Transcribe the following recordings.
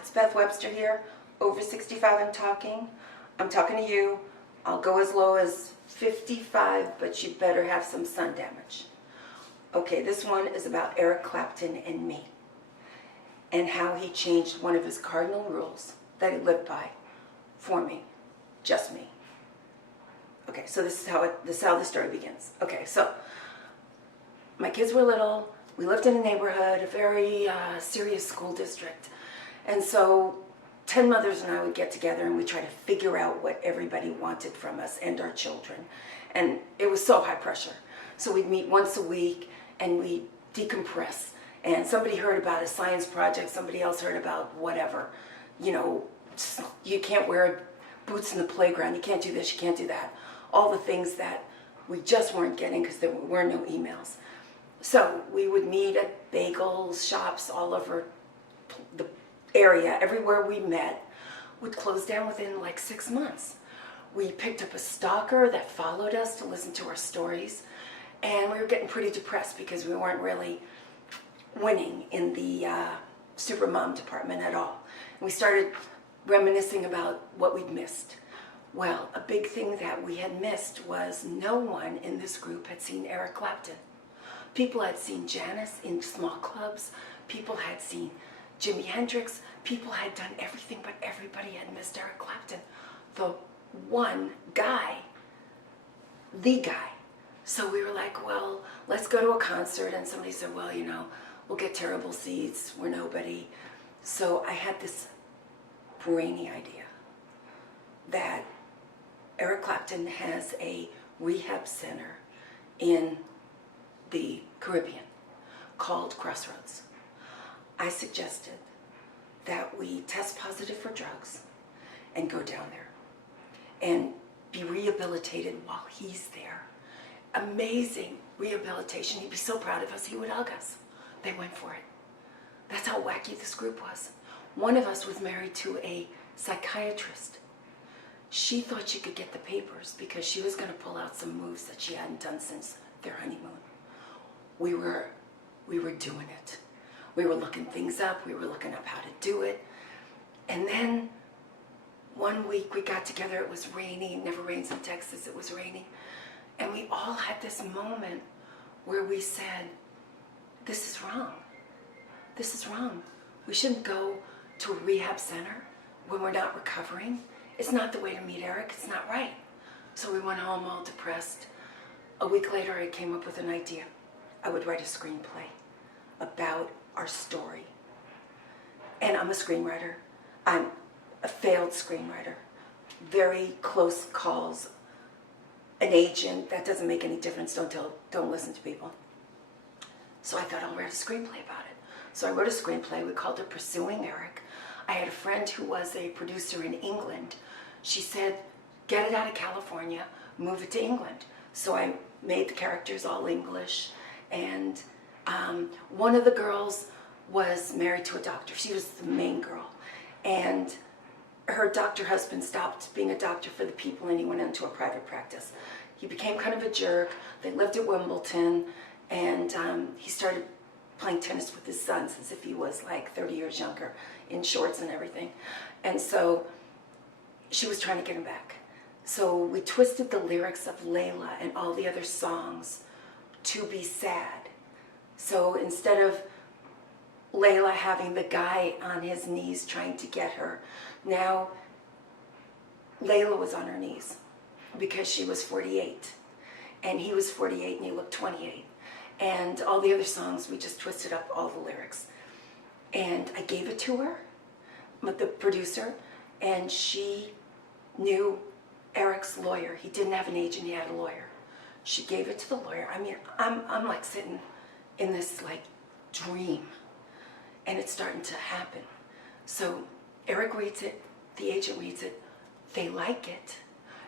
it's Beth Webster here, over 65 and talking. I'm talking to you. I'll go as low as 55, but you better have some sun damage. Okay, this one is about Eric Clapton and me, and how he changed one of his cardinal rules that he lived by for me, just me. Okay, so this is how the story begins. Okay, so my kids were little. We lived in a neighborhood, a very serious school district. And so 10 mothers and I would get together and we'd try to figure out what everybody wanted from us and our children. And it was so high pressure. So we'd meet once a week and we'd decompress. And somebody heard about a science project, somebody else heard about whatever. You know, you can't wear boots in the playground, you can't do this, you can't do that. All the things that we just weren't getting because there were no emails. So we would meet at bagel shops all over the area. Everywhere we met would close down within like 6 months. We picked up a stalker that followed us to listen to our stories, and we were getting pretty depressed because we weren't really winning in the super mom department at all. And we started reminiscing about what we'd missed. Well, a big thing that we had missed was no one in this group had seen Eric Clapton. People had seen Janis in small clubs. People had seen Jimi Hendrix. People had done everything, but everybody had missed Eric Clapton. The one guy, the guy. So we were like, well, let's go to a concert. And somebody said, well, you know, we'll get terrible seats. We're nobody. So I had this brainy idea that Eric Clapton has a rehab center in the Caribbean called Crossroads. I suggested that we test positive for drugs and go down there and be rehabilitated while he's there. Amazing rehabilitation. He'd be so proud of us, he would hug us. They went for it. That's how wacky this group was. One of us was married to a psychiatrist. She thought she could get the papers because she was going to pull out some moves that she hadn't done since their honeymoon. We were doing it. We were looking things up. We were looking up how to do it. And then one week we got together. It was rainy. It never rains in Texas. It was raining. And we all had this moment where we said, this is wrong. This is wrong. We shouldn't go to a rehab center when we're not recovering. It's not the way to meet Eric. It's not right. So we went home all depressed. A week later, I came up with an idea. I would write a screenplay about our story. And I'm a screenwriter. I'm a failed screenwriter. Very close calls. An agent, that doesn't make any difference. Don't listen to people. So I thought I'll write a screenplay about it. So I wrote a screenplay. We called it Pursuing Eric. I had a friend who was a producer in England. She said, get it out of California, move it to England. So I made the characters all English. And one of the girls was married to a doctor. She was the main girl. And her doctor husband stopped being a doctor for the people and he went into a private practice. He became kind of a jerk. They lived at Wimbledon, and he started playing tennis with his sons as if he was like 30 years younger, in shorts and everything. And so she was trying to get him back. So we twisted the lyrics of Layla and all the other songs to be sad. So instead of Layla having the guy on his knees trying to get her, now Layla was on her knees because she was 48 and he was 48 and he looked 28. And all the other songs, we just twisted up all the lyrics. And I gave it to her, the producer, and she knew Eric's lawyer. He didn't have an agent, he had a lawyer. She gave it to the lawyer. I mean, I'm like sitting in this like dream, and it's starting to happen. So Eric reads it, the agent reads it, they like it,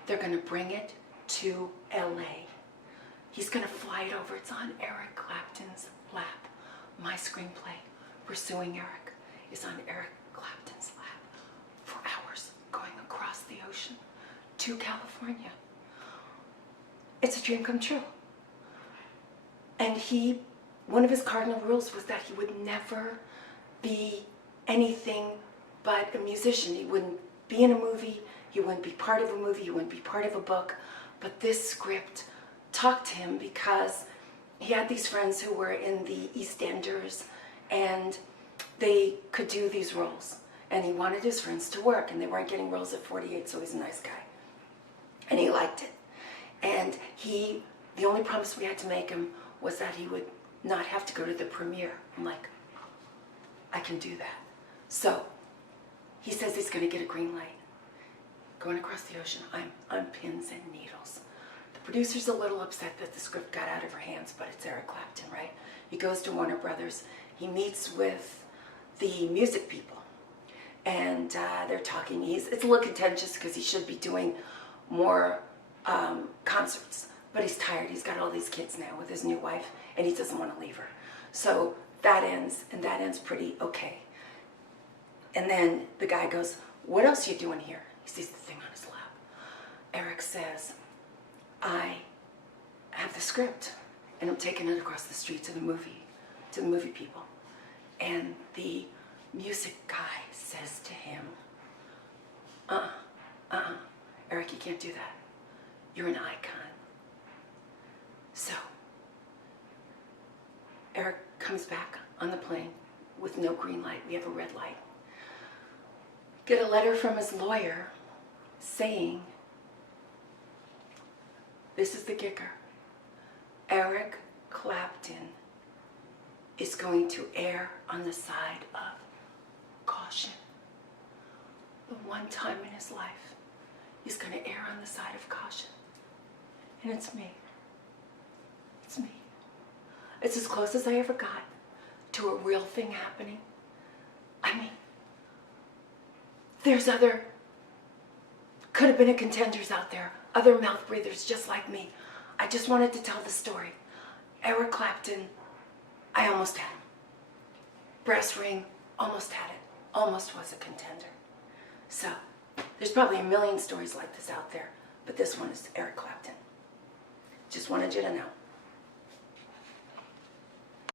they're gonna bring it to LA. He's gonna fly it over. It's on Eric Clapton's lap. My screenplay, Pursuing Eric, is on Eric Clapton's lap for hours, going across the ocean to California. It's a dream come true. And one of his cardinal rules was that he would never be anything but a musician. He wouldn't be in a movie, he wouldn't be part of a movie, he wouldn't be part of a book. But this script talked to him because he had these friends who were in the EastEnders, and they could do these roles. And he wanted his friends to work, and they weren't getting roles at 48, so he's a nice guy. And he liked it. And the only promise we had to make him was that he would not have to go to the premiere. I'm like, I can do that. So he says he's going to get a green light. Going across the ocean, I'm on pins and needles. The producer's a little upset that the script got out of her hands, but it's Eric Clapton, right? He goes to Warner Brothers. He meets with the music people, and they're talking. It's a little contentious because he should be doing more concerts, but he's tired. He's got all these kids now with his new wife, and he doesn't want to leave her. So that ends, and that ends pretty okay. And then the guy goes, what else are you doing here? He sees the thing on his lap. Eric says, I have the script, and I'm taking it across the street to the movie people. And the music guy says to him, Eric, you can't do that. You're an icon. So Eric comes back on the plane with no green light. We have a red light. Get a letter from his lawyer saying, this is the kicker, Eric Clapton is going to err on the side of caution. The one time in his life, he's going to err on the side of caution. And it's me. It's me. It's as close as I ever got to a real thing happening. I mean, there's could have been a contenders out there, other mouth breathers just like me. I just wanted to tell the story. Eric Clapton, I almost had him. Brass ring, almost had it. Almost was a contender. So, there's probably a million stories like this out there, but this one is Eric Clapton. Just wanted you to know.